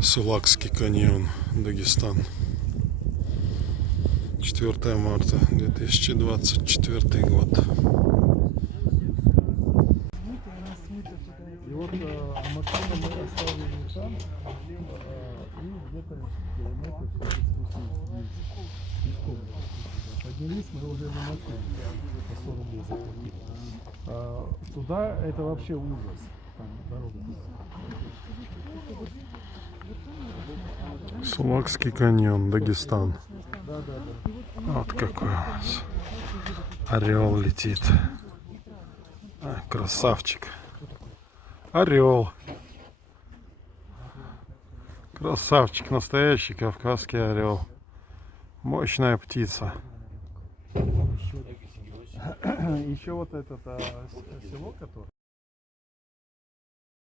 Сулакский каньон, Дагестан. 4 марта 2024 год. И вот машину мы оставили там, и где-то километр спустились пешком. Поднялись мы уже на машине, по 100 рублей заплатили. Туда это вообще ужас, там дорога. Сулакский каньон, Дагестан. Да. Вот какой у нас орел летит. Красавчик. Орел. Красавчик, настоящий кавказский орел. Мощная птица. Еще вот это село, которое